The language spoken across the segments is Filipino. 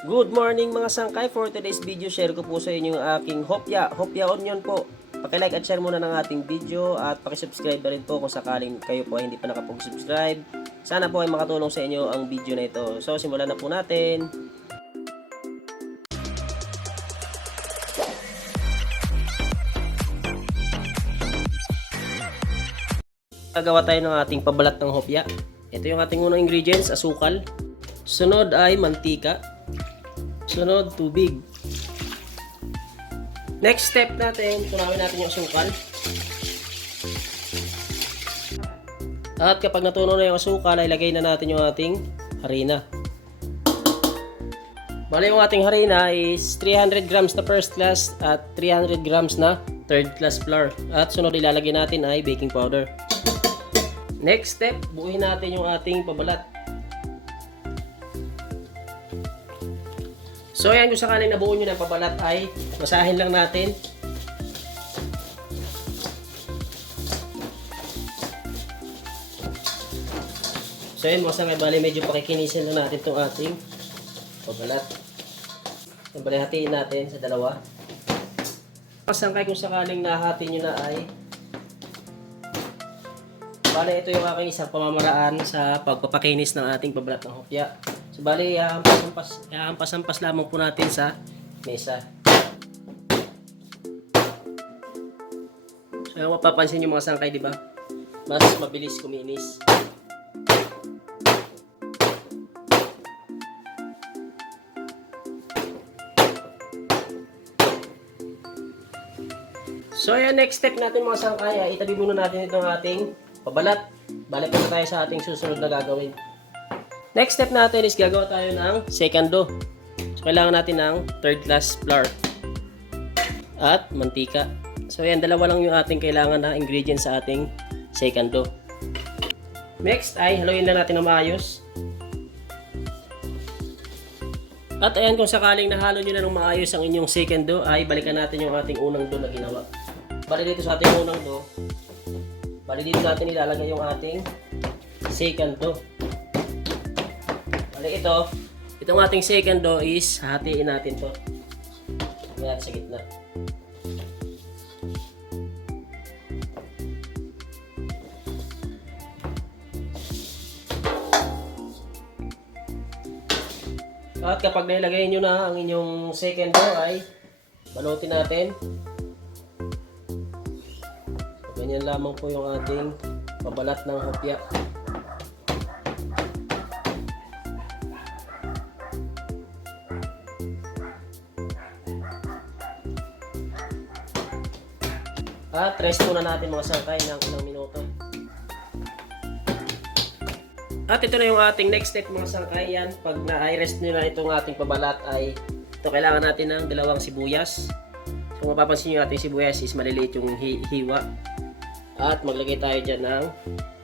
Good morning mga sangkay. For today's video, share ko po sa inyo yung aking hopya onion po. Paki-like at share muna ng ating video at paki-subscribe na rin po kung sakaling kayo po ay hindi pa nakapag-subscribe. Sana po ay makatulong sa inyo ang video na ito. So, simulan na po natin. Gagawa tayo ng ating pabalat ng hopya. Ito yung ating unang ingredients, asukal. Sunod ay mantika. Sunod, tubig. Next step natin, tunawin natin yung asukal. At kapag natunaw na yung asukal, ilagay na natin yung ating harina. Bale, yung ating harina is 300 grams na first class at 300 grams na third class flour. At sunod ilalagay natin ay baking powder. Next step, buuin natin yung ating pabalat. So ayan, kung sakaling nabuo nyo ng pabalat ay masahin lang natin. So ayan mga sangkay, bali medyo pakikinisin lang natin itong ating pabalat. Bali hatiin natin sa dalawa. Mga sangkay, kung sakaling nahati nyo na ay bali ito yung aking isang pamamaraan sa pagpapakinis ng ating pabalat ng hopya. So, bali, hampas lamang po natin sa mesa. So, mapapansin nyo mga sangkay, di ba? Mas mabilis kuminis. So, ayan, next step natin mga sangkay, itabi muna natin itong ating pabalat. Balik na tayo sa ating susunod na gagawin. Next step natin is gagawa tayo ng second dough. So, kailangan natin ng third class flour at mantika. So, ayan, dalawa lang yung ating kailangan na ingredients sa ating second dough. Next ay haluin lang natin ng maayos. At ayan, kung sakaling nahalo nyo na ng maayos ang inyong second dough, ay balikan natin yung ating unang dough na ginawa. Bali dito sa ating unang dough, bali dito natin ilalagay yung ating second dough. Bali itong ating second dough is hatiin natin to. Ayan, sa gitna. At kapag nailagay nyo na ang inyong second dough ay balutin natin. So, ganyan lamang po yung ating pabalat ng hopya. At rest muna natin mga sangkay ng ilang minuto. At ito na yung ating next step mga sangkay. Yan, pag na-rest nyo na itong ating pabalat ay ito kailangan natin ng dalawang sibuyas. Kung mapapansin nyo, ating sibuyas is maliliit yung hiwa. At maglagay tayo dyan ng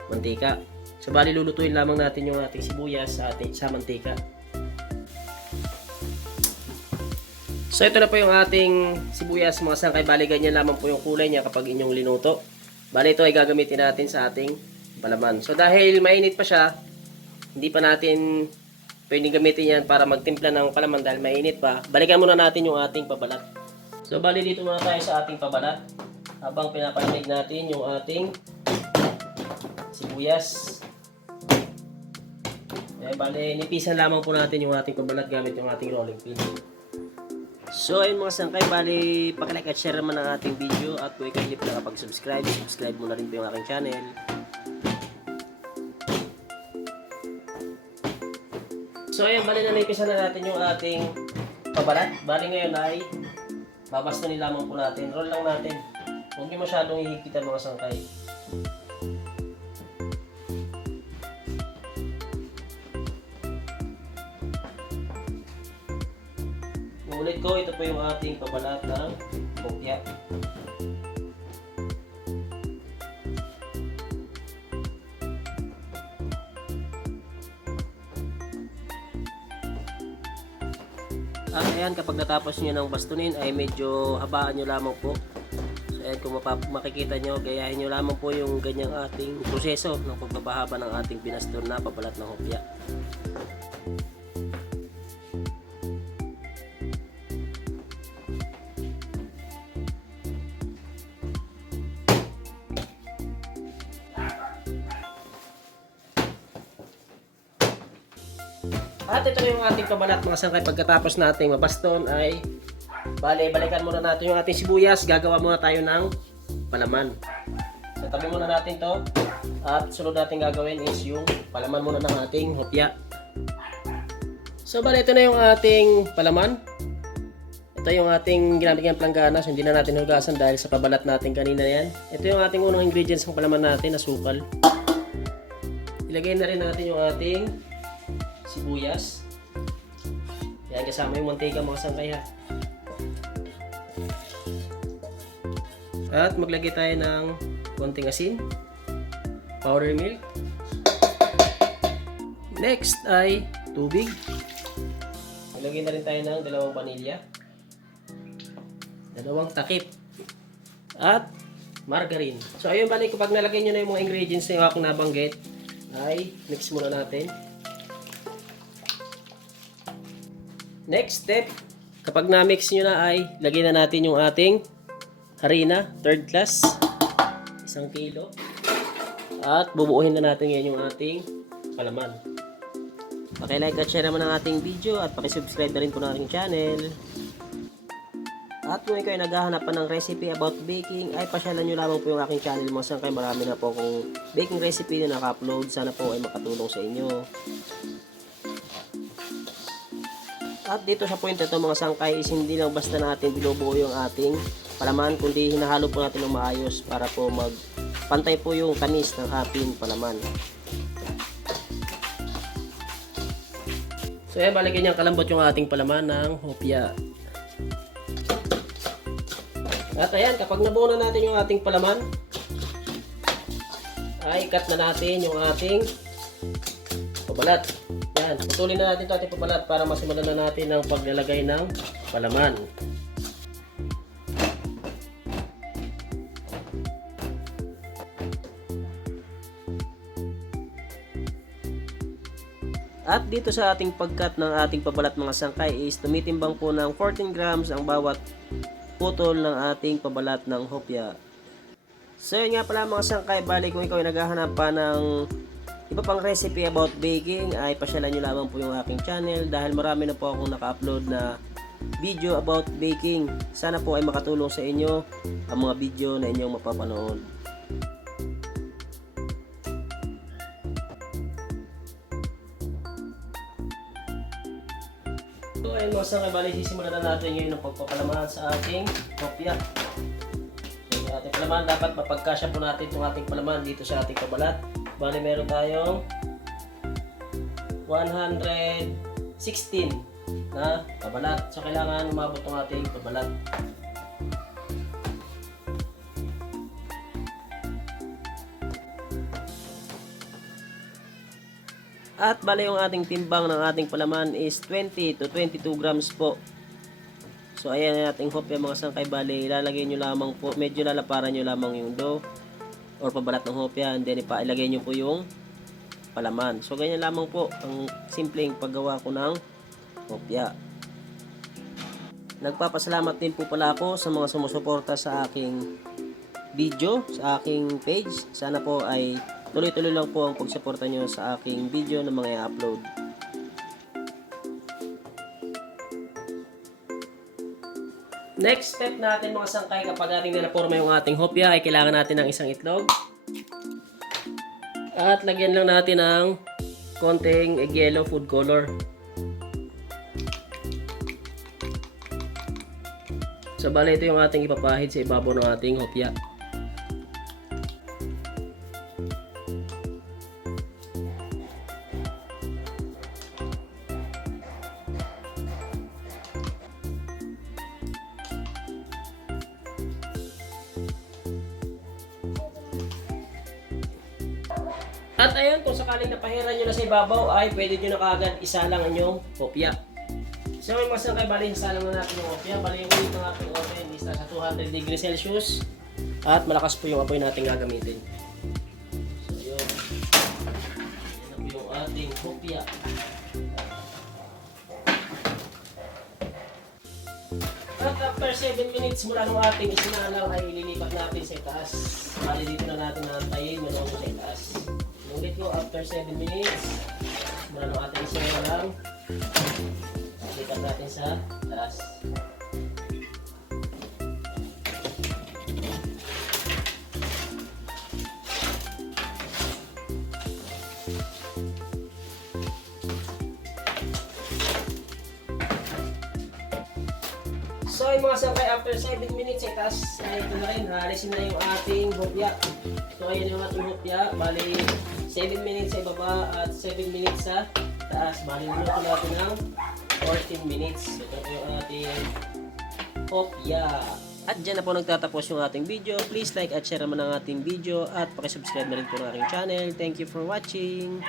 mantika. So bali lulutuin lamang natin yung ating sibuyas sa mantika. So ito na po yung ating sibuyas mga sangkay. Bali ganyan lamang po yung kulay niya kapag inyong linuto. Bali ito ay gagamitin natin sa ating palaman. So dahil mainit pa siya, hindi pa natin pwedeng gamitin yan para magtimpla ng palaman dahil mainit pa. Balikan muna natin yung ating pabalat. So bali dito muna tayo sa ating pabalat habang pinapalamig natin yung ating sibuyas. Bali nipisan lamang po natin yung ating pabalat gamit yung ating rolling pin. So ayun mga sangkay, bali paki-like at share naman ang ating video at kung ikaw hindi pa nakapag-subscribe, subscribe mo na rin po yung aking channel. So ayun, bali nanipisan na natin yung ating pabalat. Bali ngayon ay babastonin lamang po natin. Roll lang natin. Huwag nyo masyadong hihigitan mga sangkay. Ulit ko, ito po yung ating pabalat ng hopya. At ayan, kapag natapos nyo ng bastunin ay medyo habaan nyo lamang po. So ayan, kung makikita nyo, gayahin nyo lamang po yung ganyang ating proseso ng pagpapahaba ng ating binaston na pabalat ng hopya. At ito na yung ating pabalat mga sangkay. Pagkatapos nating mabaston ay balikan muna natin yung ating sibuyas. Gagawa muna tayo ng palaman. So tabi muna natin to. At sunod natin gagawin is yung palaman muna ng ating hopya. So ito na yung ating palaman. Ito yung ating ginamit ng planggana. So hindi na natin hugasan dahil sa pabalat natin kanina yan. Ito yung ating unang ingredients ng palaman natin, asukal. Ilagay na rin natin yung ating sibuyas. Yan, kasama yung mantika mga sangkay ha. At maglagay tayo ng konting asin, powder milk. Next ay tubig. Ilagay na rin tayo ng 2 vanilya, 2 takip, at margarine. So ayun, balik kapag nalagay nyo na yung mga ingredients na yung akong nabanggit, ay mix muna natin. Next step, kapag na-mix nyo na ay lagyan na natin yung ating harina, 3rd class, 1 kilo. At bubuuhin na natin ngayon yung ating palaman. Paki-like at share naman ang ating video at paki-subscribe na rin po ng ating channel. At kung kayo naghahanap pa ng recipe about baking, ay pasyalan nyo lamang po yung aking channel mo. Saan kayo marami na po kung baking recipe na naka-upload. Sana po ay makatulong sa inyo. At dito sa point ito mga sangkay is hindi lang basta natin binubuo yung ating palaman, kundi hinahalo po natin ng maayos para po magpantay po yung tamis ng ating palaman. So yan, balikin niyang kalambot yung ating palaman ng hopya. At ayan, kapag nabuo na natin yung ating palaman, ay cut na natin yung ating pabalat. Yan, putulin na natin ito ating pabalat para masimulan na natin ang paglalagay ng palaman. At dito sa ating pagkat ng ating pabalat mga sangkay is tumitimbang po ng 14 grams ang bawat putol ng ating pabalat ng hopya. So yun nga pala mga sangkay, bali kung ikaw ay naghahanap pa ng iba pang recipe about baking, ay pasyalan nyo lamang po yung aking channel dahil marami na po akong naka-upload na video about baking. Sana po ay makatulong sa inyo ang mga video na inyong mapapanood. So ayun mga sangkay, bali sisimulan na natin ngayon ang pagpapalaman sa ating hopya. So yung ating palaman, dapat mapagkasya po natin itong ating palaman dito sa ating pabalat. Bali meron tayong 116 na pabalat. So kailangan umabot ang ating pabalat. At bali yung ating timbang ng ating palaman is 20 to 22 grams po. So ayan ang ating hopya mga sangkay. Bali ilalagay nyo lamang po, medyo lalaparan nyo lamang yung dough or pabalat ng hopya, and then ilagay nyo po yung palaman. So ganyan lamang po ang simpleng paggawa ko ng hopya. Nagpapasalamat din po pala ako sa mga sumusuporta sa aking video, sa aking page. Sana po ay tuloy-tuloy lang po ang pagsuporta nyo sa aking video na mga i-upload. Next step natin mga sangkay, kapag ating nalaporma yung ating hopya, ay kailangan natin ng isang itlog. At lagyan lang natin ng konting egg yellow food color. So bali ito yung ating ipapahid sa ibabaw ng ating hopya. At ayun, kung sakaling napahiran nyo na sa ibabaw, ay pwede nyo na kaagad isa lang inyong hopya. So may masang kay bali, isa lang na natin yung hopya. Bali yung ulit ng ating oven is nasa 200 degrees Celsius. At malakas po yung apoy natin gagamitin. So yun. Yan na po yung ating hopya. At after 7 minutes mula nung ating isinalang ay ililipat natin sa itaas. Bali dito na natin naantayin, malungo sa itaas. Ulit ko, after 7 minutes, Mula ng ating sayo lang. Lipat natin sa taas. So yung mga sangkay after 7 minutes ay taas ay ito na rin, haalisin na yung ating hopya. So ayan yung ating hopya, bali 7 minutes sa ibaba at 7 minutes sa taas. Bali niluto natin ng 14 minutes. So ito po yung ating hopya. At dyan na po nagtatapos yung ating video. Please like at share naman ang ating video at pakisubscribe na rin po ng aking channel. Thank you for watching.